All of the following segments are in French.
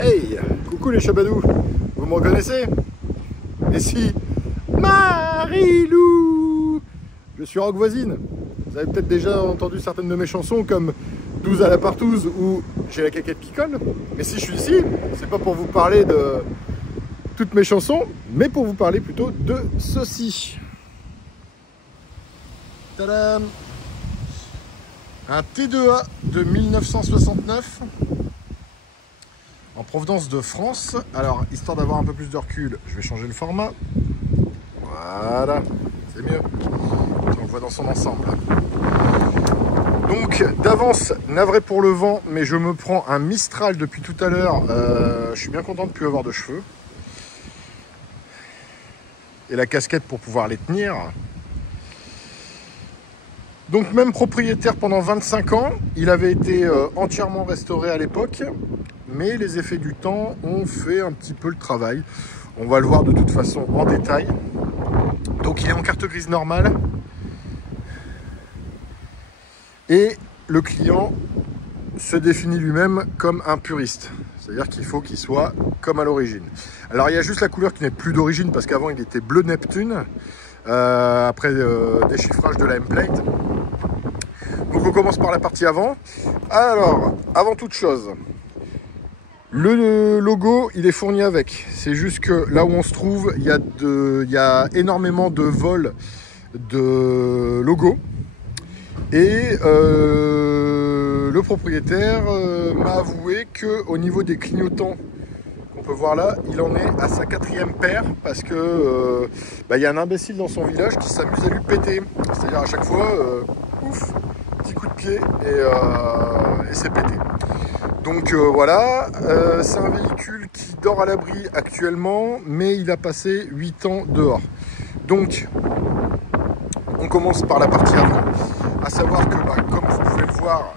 Hey, coucou les chabadous, vous me reconnaissez? Et si Marilou, je suis Rock Voisine. Vous avez peut-être déjà entendu certaines de mes chansons comme 12 à la partouze ou J'ai la caquette qui colle. Mais si je suis ici, c'est pas pour vous parler de toutes mes chansons, mais pour vous parler plutôt de ceci. Tadam! Un T2A de 1969 en provenance de France. Alors, histoire d'avoir un peu plus de recul, je vais changer le format. Voilà, c'est mieux. On le voit dans son ensemble. Donc, d'avance, navré pour le vent, mais je me prends un Mistral depuis tout à l'heure. Je suis bien content de ne plus avoir de cheveux. Et la casquette pour pouvoir les tenir. Donc même propriétaire pendant 25 ans, il avait été entièrement restauré à l'époque, mais les effets du temps ont fait un petit peu le travail. On va le voir de toute façon en détail. Donc il est en carte grise normale. Et le client se définit lui-même comme un puriste. C'est-à-dire qu'il faut qu'il soit comme à l'origine. Alors il y a juste la couleur qui n'est plus d'origine parce qu'avant il était bleu Neptune. Après déchiffrage de la M-Plate. Donc on commence par la partie avant. Alors, avant toute chose, le logo, il est fourni avec. C'est juste que là où on se trouve, il y a énormément de vols de logos. Et le propriétaire m'a avoué qu'au niveau des clignotants, on peut voir là, il en est à sa 4e paire parce que y a un imbécile dans son village qui s'amuse à lui péter. C'est-à-dire à chaque fois, ouf, petit coup de pied et c'est pété. Donc voilà, c'est un véhicule qui dort à l'abri actuellement, mais il a passé 8 ans dehors. Donc, on commence par la partie avant, à savoir que comme vous pouvez le voir,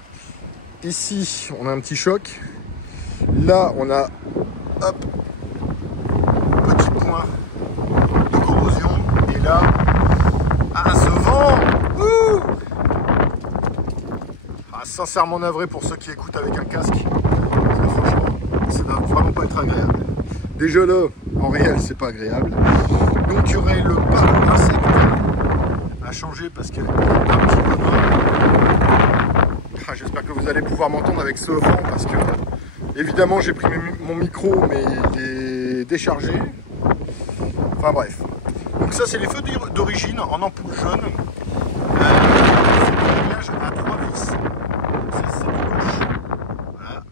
ici on a un petit choc, là on a hop, petit point de corrosion, et là, ce vent, sincèrement navré pour ceux qui écoutent avec un casque, parce que franchement, ça ne va vraiment pas être agréable. Déjà là, en réel, c'est pas agréable. Donc il y aurait le pas insecte à changer parce qu'il est un petit peu noir. J'espère que vous allez pouvoir m'entendre avec ce vent parce que évidemment, j'ai pris mon micro, mais il est déchargé. Enfin bref. Donc ça, c'est les feux d'origine en ampoule jaune. C'est un réglage à 3 vis. C'est de gauche. Voilà.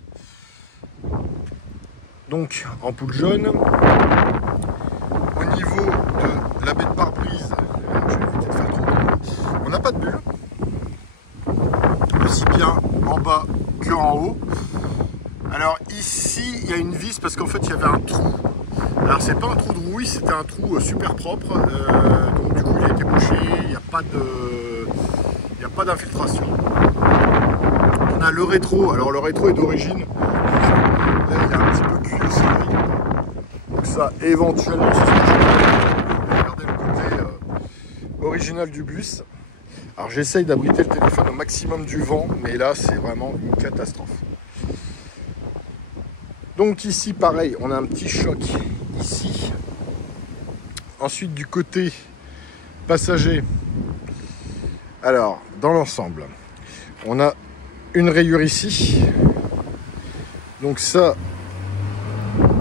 Donc, ampoule jaune. Au niveau de la baie de pare-brise, je vais éviter de faire trop long. On n'a pas de bulle. Aussi bien en bas que en haut. Alors ici, il y a une vis parce qu'en fait, il y avait un trou. Alors c'est pas un trou de rouille, c'était un trou super propre. Donc du coup, il a été bouché, il n'y a pas d'infiltration. On a le rétro. Alors le rétro est d'origine. Là, il y a un petit peu cuit au soleil. Donc ça, éventuellement, c'est ce que je vais regarder le côté original du bus. Alors j'essaye d'abriter le téléphone au maximum du vent, mais là, c'est vraiment une catastrophe. Donc ici, pareil, on a un petit choc ici. Ensuite, du côté passager, alors, dans l'ensemble, on a une rayure ici. Donc ça,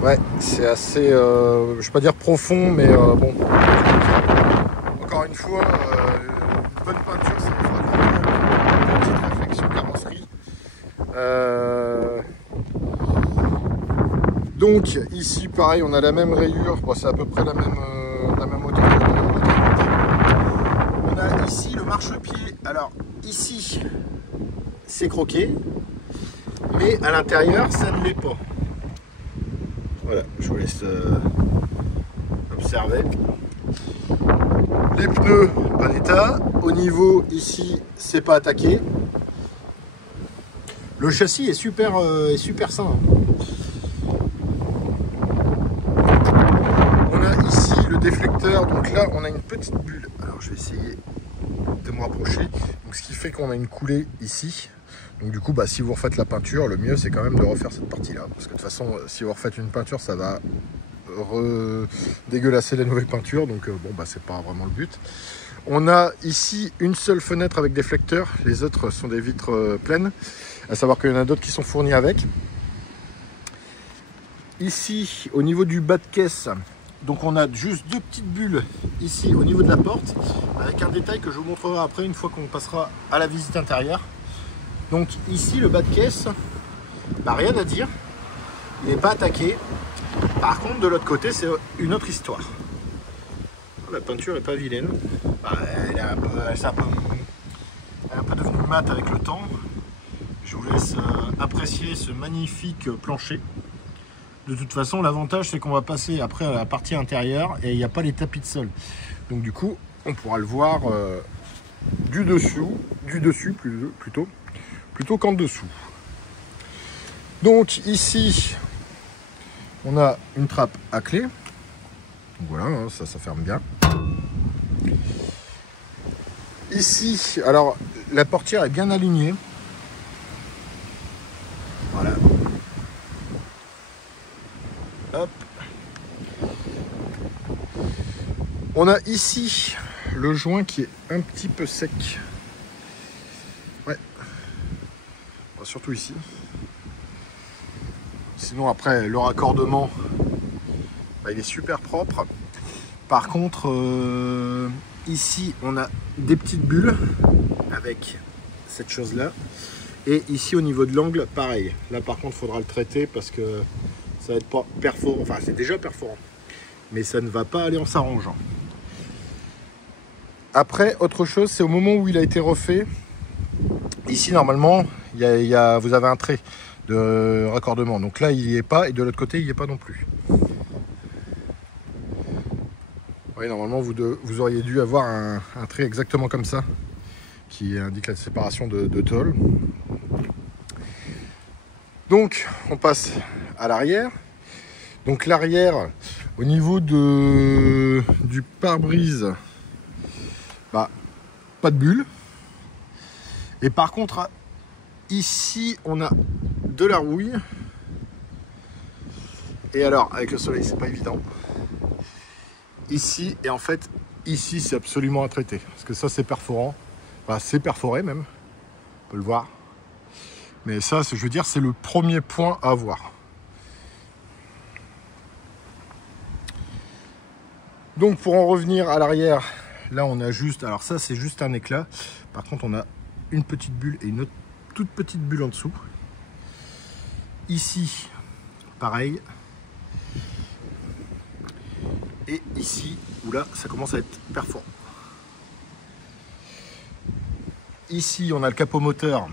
ouais, c'est assez, je ne vais pas dire profond, mais bon. Encore une fois, une bonne peinture, c'est vraiment une petite réflexion carrosserie. Donc ici pareil, on a la même rayure, bon, c'est à peu près la même hauteur que de l'autre côté. On a ici le marchepied, alors ici c'est croqué, mais à l'intérieur ça ne l'est pas. Voilà, je vous laisse observer. Les pneus, bon état, au niveau ici c'est pas attaqué. Le châssis est super sain. Déflecteur, donc là on a une petite bulle. Alors je vais essayer de me rapprocher. Donc ce qui fait qu'on a une coulée ici. Donc du coup, bah, si vous refaites la peinture, le mieux c'est quand même de refaire cette partie-là. Parce que de toute façon, si vous refaites une peinture, ça va dégueulasser la nouvelle peinture. Donc bon, bah, c'est pas vraiment le but. On a ici une seule fenêtre avec déflecteur. Les autres sont des vitres pleines. À savoir qu'il y en a d'autres qui sont fournis avec. Ici, au niveau du bas de caisse, donc on a juste deux petites bulles ici au niveau de la porte. Avec un détail que je vous montrerai après une fois qu'on passera à la visite intérieure. Donc ici, le bas de caisse, bah, rien à dire, il n'est pas attaqué. Par contre, de l'autre côté, c'est une autre histoire. La peinture n'est pas vilaine. Bah, elle est un peu devenue mate avec le temps. Je vous laisse apprécier ce magnifique plancher. De toute façon, l'avantage, c'est qu'on va passer après à la partie intérieure et il n'y a pas les tapis de sol. Donc du coup, on pourra le voir du dessus plutôt qu'en dessous. Donc ici, on a une trappe à clé. Donc voilà, hein, ça ferme bien. Ici, alors la portière est bien alignée. Voilà. Hop. On a ici le joint qui est un petit peu sec. Ouais. Surtout ici. Sinon après le raccordement, bah, il est super propre. Par contre ici on a des petites bulles avec cette chose là. Et ici au niveau de l'angle pareil. Là par contre il faudra le traiter parce que ça va être pas perforant. Enfin c'est déjà perforant. Mais ça ne va pas aller en s'arrangeant. Après autre chose, c'est au moment où il a été refait. Ici normalement vous avez un trait de raccordement. Donc là il n'y est pas et de l'autre côté il n'y est pas non plus. Oui, normalement vous auriez dû avoir un trait exactement comme ça qui indique la séparation de tôle. Donc on passe à l'arrière. Donc l'arrière au niveau du pare-brise, bah, pas de bulle. Et par contre ici on a de la rouille. Et alors avec le soleil c'est pas évident. Ici et en fait ici c'est absolument à traiter parce que ça c'est perforant, enfin, c'est perforé même, on peut le voir. Mais ça je veux dire c'est le premier point à voir. Donc pour en revenir à l'arrière, là on a juste, alors ça c'est juste un éclat. Par contre on a une petite bulle et une autre toute petite bulle en dessous. Ici pareil. Et ici, où là, ça commence à être perforant. Ici, on a le capot moteur.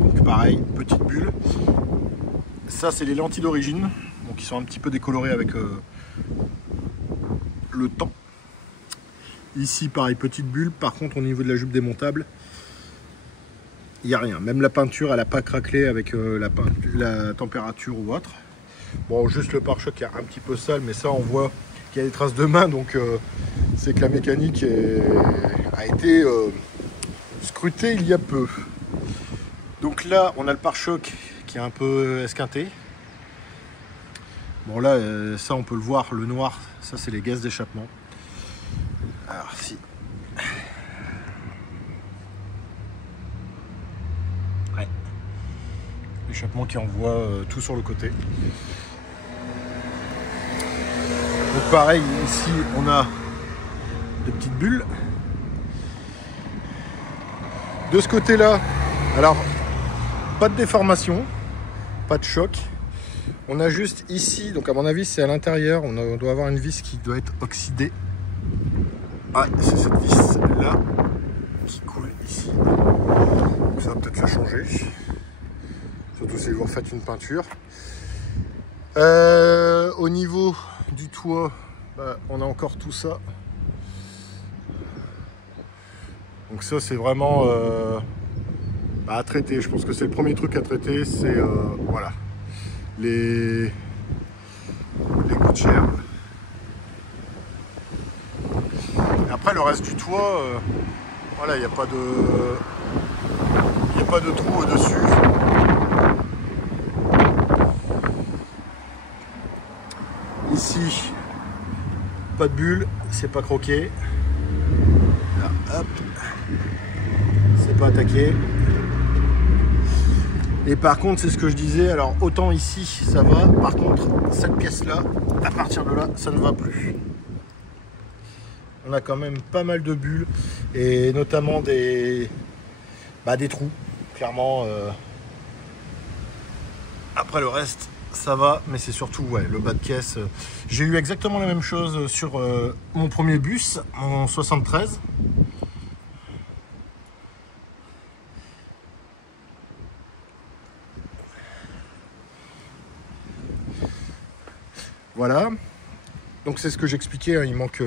Donc pareil, petite bulle. Ça, c'est les lentilles d'origine. Donc ils sont un petit peu décolorées avec le temps. Ici, pareil, petite bulle. Par contre, au niveau de la jupe démontable, il n'y a rien. Même la peinture, elle n'a pas craquelé avec la température ou autre. Bon, juste le pare-choc qui est un petit peu sale, mais ça, on voit qu'il y a des traces de main, donc c'est que la mécanique a été scrutée il y a peu. Donc là, on a le pare-choc qui est un peu esquinté. Bon là, ça on peut le voir, le noir, ça c'est les gaz d'échappement. Alors si. Ouais. L'échappement qui envoie tout sur le côté. Donc pareil, ici on a des petites bulles. De ce côté-là, alors pas de déformation, pas de choc. On a juste ici, donc à mon avis c'est à l'intérieur, on doit avoir une vis qui doit être oxydée. Ah, c'est cette vis là qui coule ici. Donc ça va peut-être la changer. Surtout si vous refaites une peinture. Au niveau du toit, bah, on a encore tout ça. Donc ça c'est vraiment à traiter. Je pense que c'est le premier truc à traiter, c'est voilà, les gouttières. Et après le reste du toit, voilà, il n'y a pas pas de trou au-dessus. Ici, pas de bulle, c'est pas croqué. Là, hop, c'est pas attaqué. Et par contre, c'est ce que je disais, alors autant ici ça va, par contre cette pièce là, à partir de là, ça ne va plus. On a quand même pas mal de bulles et notamment des trous, clairement. Après le reste, ça va, mais c'est surtout le bas de caisse. J'ai eu exactement la même chose sur mon premier bus en 73. Voilà, donc c'est ce que j'expliquais, hein. Il manque,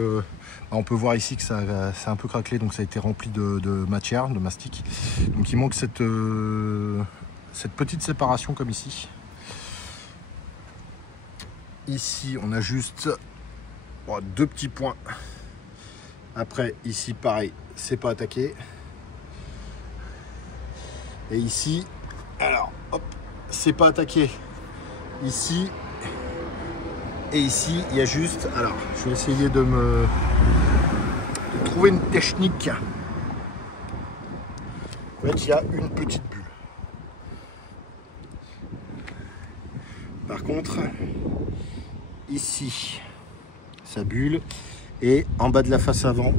on peut voir ici que ça c'est un peu craquelé, donc ça a été rempli de matière, de mastic. Donc il manque cette petite séparation comme ici. Ici on a juste deux petits points. Après ici pareil, c'est pas attaqué. Et ici, alors hop, c'est pas attaqué. Ici. Et ici, il y a juste... Alors, je vais essayer de trouver une technique. En fait, il y a une petite bulle. Par contre, ici, ça bulle. Et en bas de la face avant,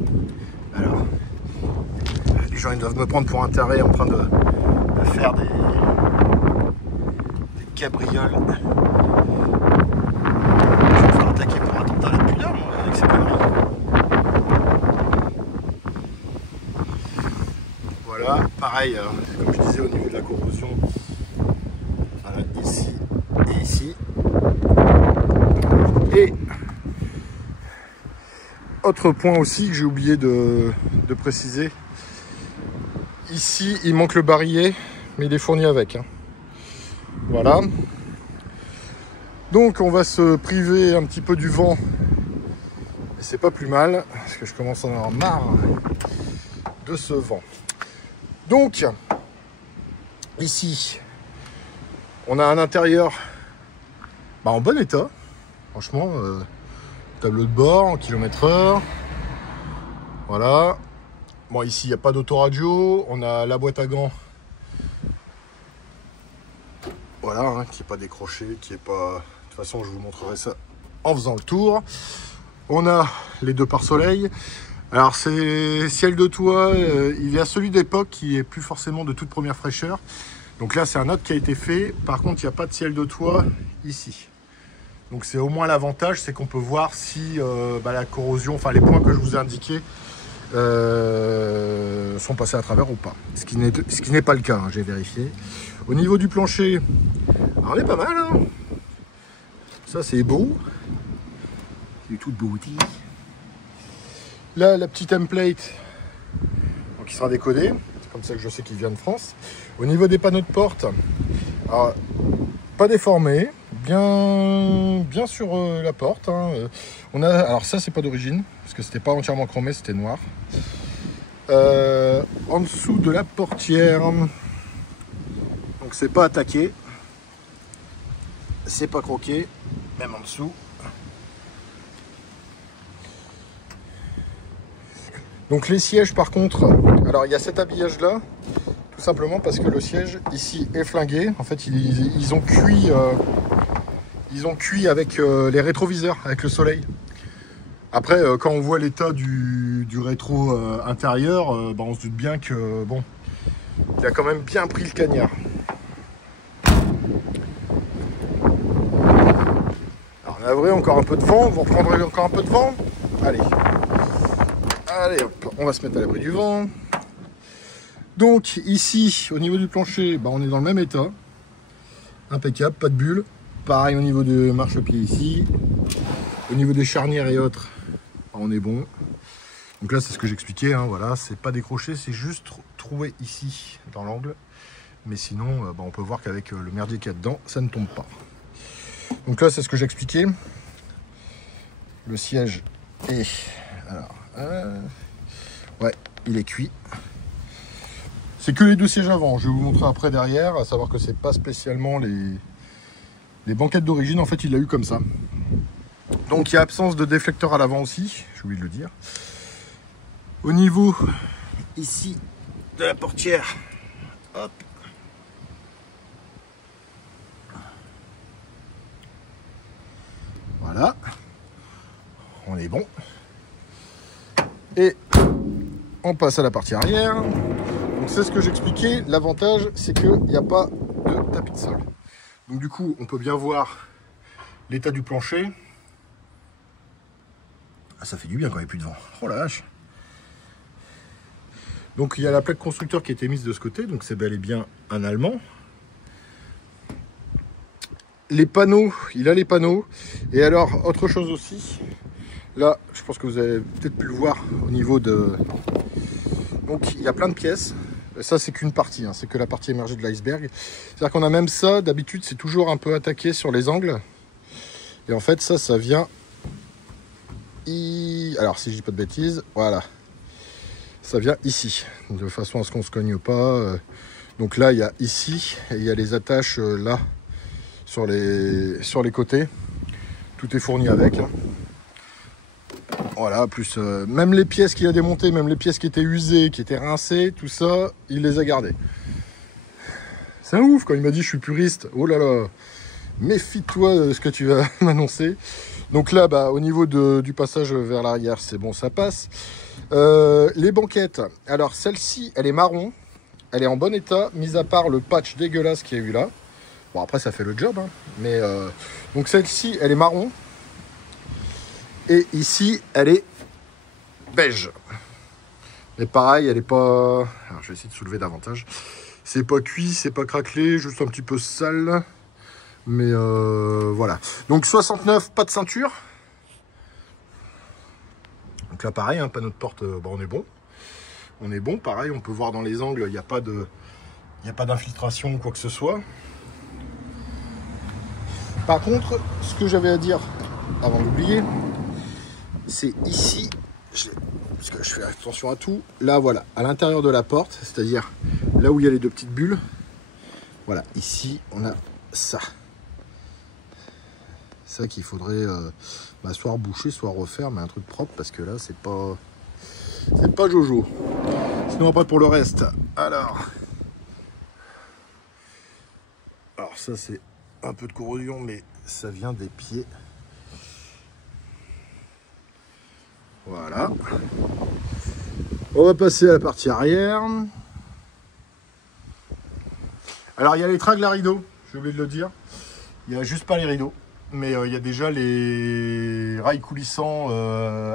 alors, les gens ils doivent me prendre pour un taré en train de faire des cabrioles. Attaqué pour attentat à la pudeur, avec ces conneries. Voilà, pareil, comme je disais au niveau de la corrosion, voilà, ici et ici. Et autre point aussi que j'ai oublié de préciser, ici il manque le barillet, mais il est fourni avec. Hein. Voilà. Donc on va se priver un petit peu du vent, et c'est pas plus mal, parce que je commence à en avoir marre de ce vent. Donc, ici, on a un intérieur en bon état, franchement, tableau de bord en km/h, voilà. Bon, ici, il n'y a pas d'autoradio, on a la boîte à gants, voilà, hein, qui n'est pas décrochée, qui est pas... De toute façon, je vous montrerai ça en faisant le tour. On a les deux pare-soleil. Alors, c'est ciel de toit. Il y a celui d'époque qui est plus forcément de toute première fraîcheur. Donc là, c'est un autre qui a été fait. Par contre, il n'y a pas de ciel de toit ici. Donc, c'est au moins l'avantage, c'est qu'on peut voir si la corrosion, enfin les points que je vous ai indiqués, sont passés à travers ou pas. Ce qui n'est pas le cas, hein, j'ai vérifié. Au niveau du plancher, alors, on est pas mal, hein. Ça c'est beau, c'est toute beauté. Là la petite template, donc il sera décodé, c'est comme ça que je sais qu'il vient de France. Au niveau des panneaux de porte, alors, pas déformé, bien sur la porte. Hein. On a, alors ça c'est pas d'origine, parce que c'était pas entièrement chromé, c'était noir. En dessous de la portière, donc c'est pas attaqué, c'est pas croqué. Même en dessous. Donc les sièges par contre, alors il y a cet habillage là, tout simplement parce que le siège ici est flingué. En fait ils ont cuit avec les rétroviseurs, avec le soleil. Après quand on voit l'état du rétro intérieur, on se doute bien que bon, il a quand même bien pris le cagnard. Navré, encore un peu de vent, vous reprendrez encore un peu de vent. Allez, hop, on va se mettre à l'abri du vent. Donc ici, au niveau du plancher, on est dans le même état. Impeccable, pas de bulle. Pareil au niveau de marchepied ici. Au niveau des charnières et autres, on est bon. Donc là, c'est ce que j'expliquais, hein, voilà, c'est pas décroché, c'est juste troué ici, dans l'angle. Mais sinon, on peut voir qu'avec le merdier qu'il y a dedans, ça ne tombe pas. Donc là, c'est ce que j'expliquais. Le siège est... Alors, ouais, il est cuit. C'est que les deux sièges avant. Je vais vous montrer après derrière, à savoir que c'est pas spécialement les banquettes d'origine. En fait, il l'a eu comme ça. Donc, il y a absence de déflecteur à l'avant aussi, j'ai oublié de le dire. Au niveau ici de la portière, hop. Voilà. On est bon. Et on passe à la partie arrière. Donc c'est ce que j'expliquais. L'avantage, c'est qu'il n'y a pas de tapis de sol. Donc du coup, on peut bien voir l'état du plancher. Ah, ça fait du bien quand il n'y a plus de vent. Oh la vache. Donc il y a la plaque constructeur qui a été mise de ce côté. Donc c'est bel et bien un allemand. Les panneaux, il a les panneaux. Et alors, autre chose aussi. Là, je pense que vous avez peut-être pu le voir au niveau de... Donc, il y a plein de pièces. Ça, c'est qu'une partie, hein. C'est que la partie émergée de l'iceberg. C'est-à-dire qu'on a même ça. D'habitude, c'est toujours un peu attaqué sur les angles. Et en fait, ça vient... Alors, si je dis pas de bêtises, voilà. Ça vient ici. De façon à ce qu'on ne se cogne pas. Donc là, il y a ici. Et il y a les attaches là, sur les côtés. Tout est fourni avec. Hein. Voilà, plus même les pièces qu'il a démontées, même les pièces qui étaient usées, qui étaient rincées, tout ça, il les a gardées. C'est un ouf quand il m'a dit je suis puriste. Oh là là, méfie-toi de ce que tu vas m'annoncer. Donc là, bah, au niveau du passage vers l'arrière, c'est bon, ça passe. Les banquettes, alors celle-ci, elle est marron, elle est en bon état, mis à part le patch dégueulasse qu'il y a eu là. Bon, après, ça fait le job, hein, mais donc celle-ci, elle est marron. Et ici, elle est beige. Mais pareil, elle est pas... Alors, je vais essayer de soulever davantage. C'est pas cuit, c'est pas craquelé, juste un petit peu sale. Mais voilà. Donc 69, pas de ceinture. Donc là, pareil, hein, panneau de porte, bah, on est bon. On est bon, pareil, on peut voir dans les angles, il n'y a pas d'infiltration ou quoi que ce soit. Par contre, ce que j'avais à dire, avant d'oublier, c'est ici, parce que je fais attention à tout, là voilà, à l'intérieur de la porte, c'est-à-dire là où il y a les deux petites bulles, voilà, ici on a ça. Ça qu'il faudrait bah, soit reboucher, soit refaire, mais un truc propre, parce que là c'est pas Jojo. Sinon après pour le reste, alors ça c'est un peu de corrosion, mais ça vient des pieds. Voilà. On va passer à la partie arrière. Alors, il y a les tringles à rideaux, j'ai oublié de le dire. Il n'y a juste pas les rideaux. Mais il y a déjà les rails coulissants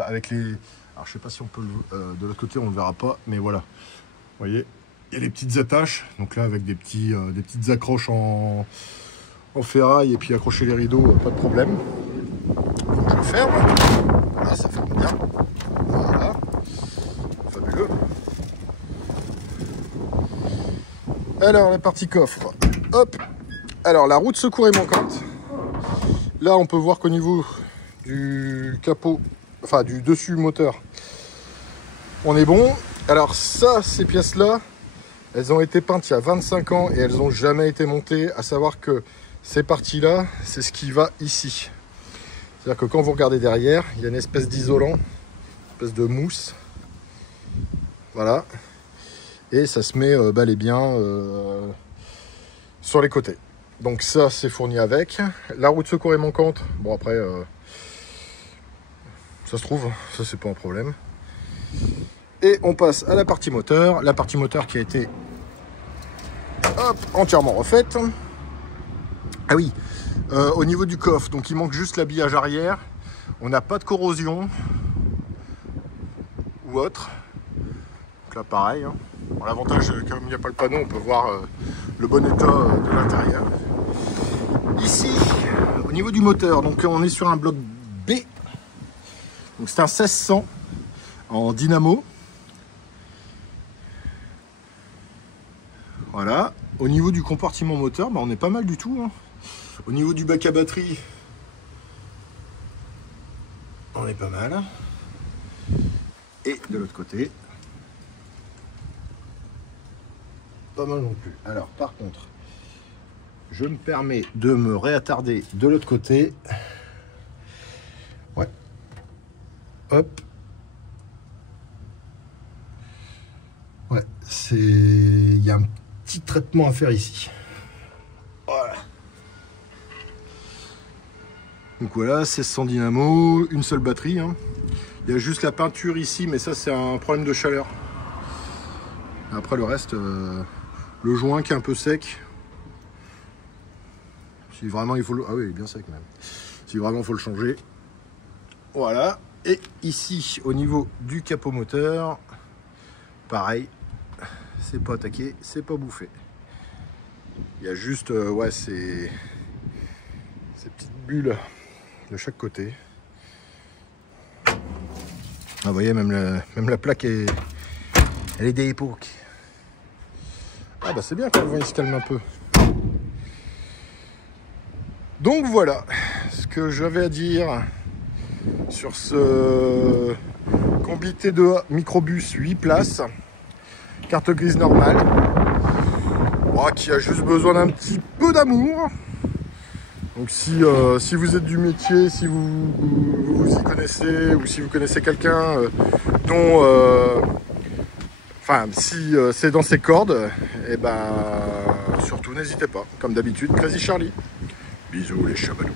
avec les... Alors, je sais pas si on peut de l'autre côté, on ne le verra pas. Mais voilà. Vous voyez, il y a les petites attaches. Donc là, avec des petites accroches en ferraille et puis accrocher les rideaux, pas de problème. Donc, je ferme. Voilà, ça ferme bien. Voilà. Fabuleux. Alors, la partie coffre. Hop. Alors, la roue de secours est manquante. Là, on peut voir qu'au niveau du capot, enfin du dessus moteur, on est bon. Alors ça, ces pièces-là, elles ont été peintes il y a 25 ans et elles n'ont jamais été montées. À savoir que ces parties-là, c'est ce qui va ici. C'est-à-dire que quand vous regardez derrière, il y a une espèce d'isolant, une espèce de mousse. Voilà. Et ça se met bel et bien sur les côtés. Donc ça, c'est fourni avec. La roue de secours est manquante. Bon, après, ça se trouve, ça, c'est pas un problème. Et on passe à la partie moteur. La partie moteur qui a été entièrement refaite. Ah oui, au niveau du coffre, donc il manque juste l'habillage arrière. On n'a pas de corrosion ou autre. Donc là, pareil. Hein. Bon, l'avantage, comme il n'y a pas le panneau, on peut voir le bon état de l'intérieur. Ici, au niveau du moteur, donc on est sur un bloc B. Donc c'est un 1600 en dynamo. Voilà. Au niveau du compartiment moteur, bah, on est pas mal du tout. Hein. Au niveau du bac à batterie, on est pas mal. Et de l'autre côté, pas mal non plus. Alors par contre, je me permets de me réattarder de l'autre côté. Ouais. Hop. Ouais, il y a un petit traitement à faire ici. Voilà. Donc voilà, 1600 dynamo, une seule batterie. Hein. Il y a juste la peinture ici, mais ça c'est un problème de chaleur. Après le reste, le joint qui est un peu sec. Si vraiment il faut le... Ah oui, il est bien sec même. Si vraiment il faut le changer. Voilà. Et ici, au niveau du capot moteur, pareil. C'est pas attaqué, c'est pas bouffé. Il y a juste, ouais, ces petites bulles de chaque côté. Ah, vous voyez, même la plaque est, elle est d'époque. Ah bah c'est bien quand le vent il se calme un peu. Donc voilà ce que j'avais à dire sur ce combi T2 microbus 8 places, carte grise normale, qui a juste besoin d'un petit peu d'amour. Donc si vous êtes du métier, si vous y connaissez, ou si vous connaissez quelqu'un dont... Enfin, si c'est dans ses cordes, et ben surtout n'hésitez pas. Comme d'habitude, Crazy Charlie. Bisous les chamallows.